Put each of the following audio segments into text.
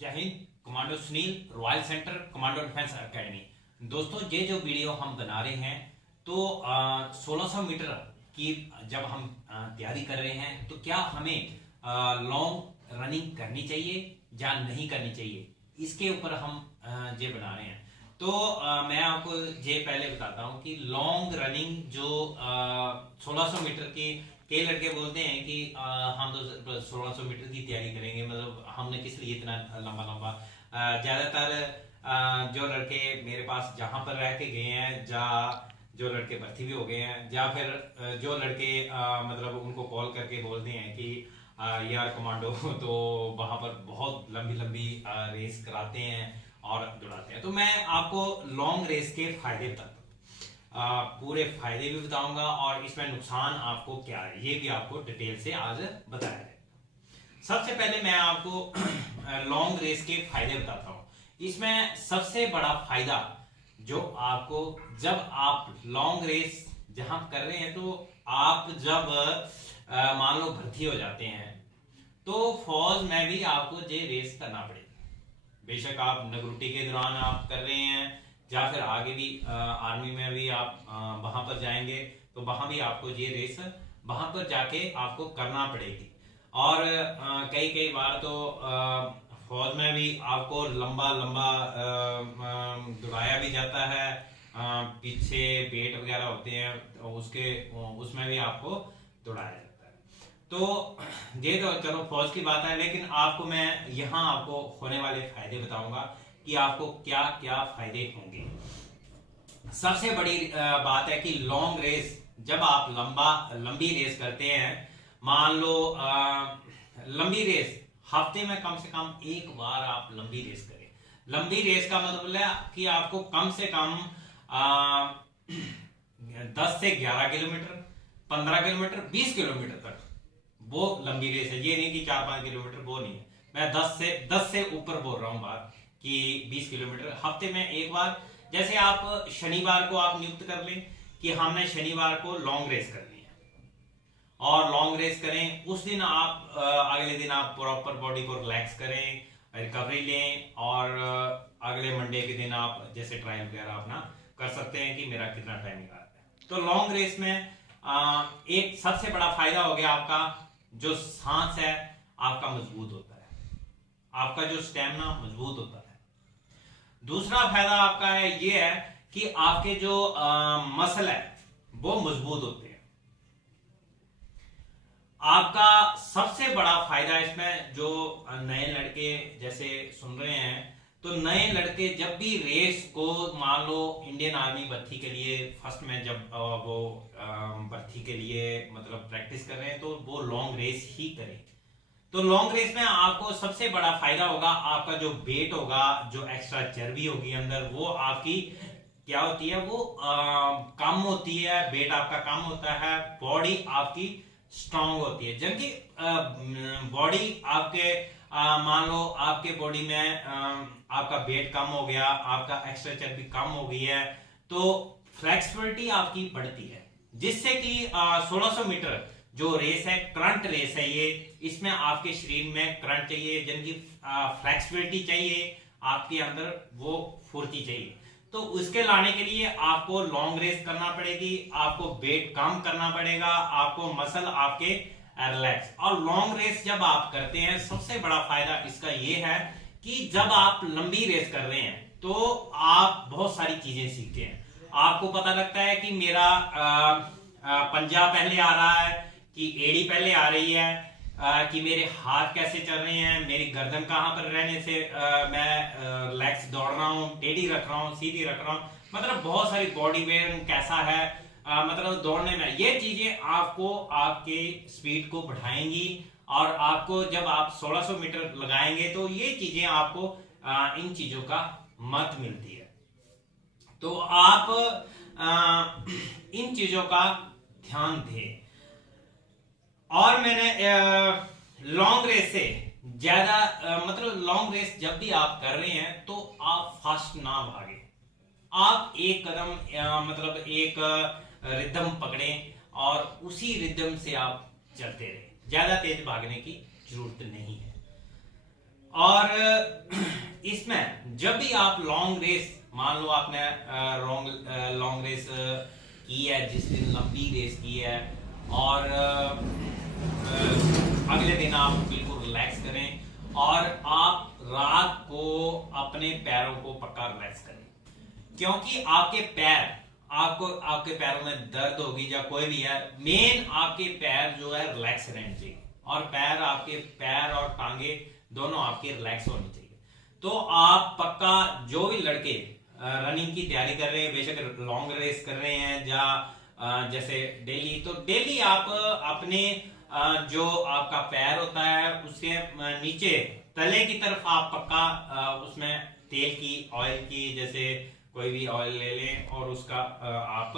जय Hind. Commando Sunil, royal centre commando defence academy. दोस्तों, ये जो वीडियो हम बना रहे हैं तो 1600 मीटर की जब हम तैयारी कर रहे हैं तो क्या हमें लॉन्ग रनिंग करनी चाहिए या नहीं करनी चाहिए, इसके ऊपर हम ये बना रहे हैं। तो मैं आपको ये पहले बताता हूँ कि लॉन्ग रनिंग जो 1600 मीटर की, कई लड़के बोलते हैं कि हम तो 1600 मीटर की तैयारी करेंगे, मतलब हमने किस लिए इतना लंबा लंबा। ज्यादातर जो लड़के मेरे पास जहां पर रह के गए हैं, या जो लड़के भर्ती भी हो गए हैं, या फिर जो लड़के मतलब उनको कॉल करके बोलते हैं कि यार कमांडो तो वहां पर बहुत लंबी लंबी रेस कराते हैं और दौड़ाते हैं। तो मैं आपको लॉन्ग रेस के फायदे बताता हूँ, पूरे फायदे भी बताऊंगा और इसमें नुकसान आपको क्या है ये भी आपको डिटेल से आज बताया जाए। सबसे पहले मैं आपको लॉन्ग रेस के फायदे बताता हूँ। इसमें सबसे बड़ा फायदा जो आपको, जब आप लॉन्ग रेस जहां कर रहे हैं तो आप जब मान लो भर्ती हो जाते हैं तो फौज में भी आपको ये रेस करना पड़ेगा। बेशक आप नगरुटी के दौरान आप कर रहे हैं या फिर आगे भी आर्मी में भी आप वहां पर जाएंगे तो वहां भी आपको ये रेस वहां पर जाके आपको करना पड़ेगी। और कई कई बार तो फौज में भी आपको लंबा लंबा दौड़ाया भी जाता है। पीछे बेट वगैरह होते हैं तो उसमें भी आपको दौड़ाया जाता है। तो ये तो चलो फौज की बात है, लेकिन आपको मैं यहाँ आपको होने वाले फायदे बताऊंगा कि आपको क्या क्या फायदे होंगे। सबसे बड़ी बात है कि लॉन्ग रेस जब आप लंबी रेस करते हैं, मान लो लंबी रेस हफ्ते में कम से कम एक बार आप लंबी रेस करें। लंबी रेस का मतलब है कि आपको कम से कम 10 से 11 किलोमीटर, 15 किलोमीटर, 20 किलोमीटर तक वो लंबी रेस है। ये नहीं कि 4-5 किलोमीटर, वो नहीं है। मैं 10 से ऊपर बोल रहा हूं बात कि 20 किलोमीटर हफ्ते में एक बार। जैसे आप शनिवार को आप नियुक्त कर लें कि हमने शनिवार को लॉन्ग रेस करनी है और लॉन्ग रेस करें। उस दिन आप अगले दिन आप प्रॉपर बॉडी को रिलैक्स करें, रिकवरी लें और अगले मंडे के दिन आप जैसे ट्रायल वगैरह अपना कर सकते हैं कि मेरा कितना टाइमिंग आता है। तो लॉन्ग रेस में एक सबसे बड़ा फायदा हो गया, आपका जो सांस है आपका मजबूत होता है, आपका जो स्टेमिना मजबूत होता है। दूसरा फायदा आपका है ये है कि आपके जो मसल है वो मजबूत होते हैं। आपका सबसे बड़ा फायदा इसमें, जो नए लड़के जैसे सुन रहे हैं, तो नए लड़के जब भी रेस को, मान लो इंडियन आर्मी भर्ती के लिए फर्स्ट में जब वो भर्ती के लिए मतलब प्रैक्टिस कर रहे हैं तो वो लॉन्ग रेस ही करें। तो लॉन्ग रेस में आपको सबसे बड़ा फायदा होगा, आपका जो वेट होगा, जो एक्स्ट्रा चर्बी होगी अंदर, वो आपकी क्या होती है, वो कम होती है। वेट आपका कम होता है, बॉडी आपकी स्ट्रांग होती है। जबकि बॉडी आपके मान लो आपके बॉडी में आपका वेट कम हो गया, आपका एक्स्ट्रा चर्बी कम हो गई है, तो फ्लेक्सिबिलिटी आपकी बढ़ती है, जिससे कि 1600 मीटर जो रेस है, करंट रेस है ये, इसमें आपके शरीर में करंट चाहिए, जिनकी फ्लेक्सिबिलिटी चाहिए, आपके अंदर वो फुर्ती चाहिए। तो उसके लाने के लिए आपको लॉन्ग रेस करना पड़ेगी, आपको वेट कम करना पड़ेगा, आपको मसल आपके रिलैक्स। और लॉन्ग रेस जब आप करते हैं, सबसे बड़ा फायदा इसका ये है कि जब आप लंबी रेस कर रहे हैं तो आप बहुत सारी चीजें सीखते हैं। आपको पता लगता है कि मेरा पंजा पहले आ रहा है कि एड़ी पहले आ रही है, कि मेरे हाथ कैसे चल रहे हैं, मेरी गर्दन कहां पर रहने से मैं रिलैक्स दौड़ रहा हूं, टेढ़ी रख रहा हूं, सीधी रख रहा हूं, मतलब बहुत सारी बॉडी वेयर कैसा है, मतलब दौड़ने में ये चीजें आपको आपके स्पीड को बढ़ाएंगी। और आपको जब आप 1600 मीटर लगाएंगे तो ये चीजें आपको इन चीजों का मत मिलती है। तो आप इन चीजों का ध्यान दें। और मैंने लॉन्ग रेस से ज्यादा मतलब लॉन्ग रेस जब भी आप कर रहे हैं तो आप फास्ट ना भागे, आप एक कदम मतलब एक रिदम पकड़ें और उसी रिदम से आप चलते रहे, ज्यादा तेज भागने की जरूरत नहीं है। और इसमें जब भी आप लॉन्ग रेस, मान लो आपने लॉन्ग रेस की है, जिस दिन लंबी रेस की है, और अगले दिन आप बिल्कुल रिलैक्स करें और आप रात को अपने पैरों को पक्का रिलैक्स करें, क्योंकि आपके पैरों में दर्द होगी या कोई भी है, मेन आपके पैर जो है रिलैक्स रहने चाहिए, और आपके पैर और टांगे दोनों आपके रिलैक्स होनी चाहिए। तो आप पक्का, जो भी लड़के रनिंग की तैयारी कर रहे हैं, बेशक लॉन्ग रेस कर रहे हैं या जैसे डेली, तो डेली आप अपने जो आपका पैर होता है उसके नीचे तले की तरफ आप पक्का उसमें तेल की, ऑयल की, जैसे कोई भी ऑयल ले लें और उसका आप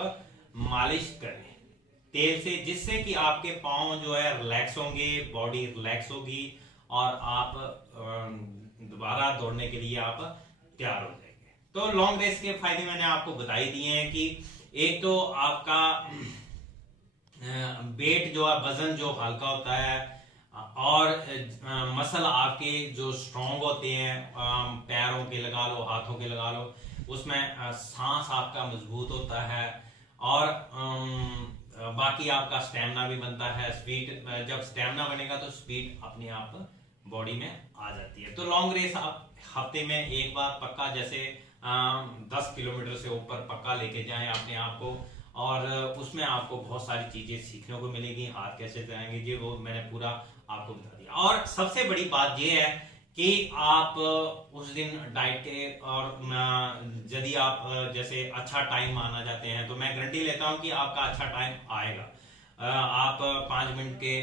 मालिश करें तेल से, जिससे कि आपके पांव जो है रिलैक्स होंगे, बॉडी रिलैक्स होगी और आप दोबारा दौड़ने के लिए आप तैयार हो जाएंगे। तो लॉन्ग रेस के फायदे मैंने आपको बता ही दिए हैं कि एक तो आपका वेट जो है, वजन जो हल्का होता है, और मसल आपके जो स्ट्रॉन्ग होते हैं, पैरों के लगा लो, हाथों के लगा लो, उसमें सांस आपका मजबूत होता है, और बाकी आपका स्टेमिना भी बनता है। स्पीड, जब स्टेमिना बनेगा तो स्पीड अपने आप बॉडी में आ जाती है। तो लॉन्ग रेस आप हफ्ते में एक बार पक्का, जैसे 10 किलोमीटर से ऊपर पक्का लेके जाएं अपने आप को, और उसमें आपको बहुत सारी चीजें सीखने को मिलेगी। हाथ कैसे चलाएंगे ये वो मैंने पूरा आपको बता दिया। और सबसे बड़ी बात ये है कि आप उस दिन डाइट के, और यदि आप जैसे अच्छा टाइम माना जाते हैं, तो मैं गारंटी लेता हूं कि आपका अच्छा टाइम आएगा। आप 5 मिनट के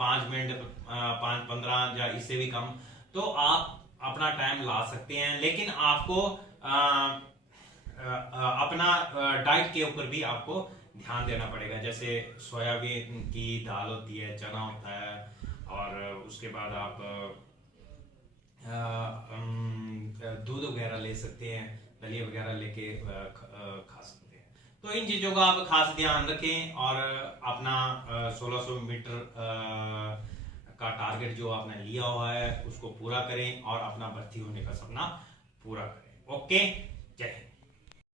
5-15 या इससे भी कम, तो आप अपना टाइम ला सकते हैं, लेकिन आपको अपना डाइट के ऊपर भी आपको ध्यान देना पड़ेगा। जैसे सोयाबीन की दाल होती है, चना होता है, और उसके बाद आप दूध वगैरह ले सकते हैं, दलिया वगैरह लेके खा सकते हैं। तो इन चीजों का आप खास ध्यान रखें, और अपना 1600 मीटर का टारगेट जो आपने लिया हुआ है उसको पूरा करें, और अपना भर्ती होने का सपना पूरा करें। ओके, जय हिंद।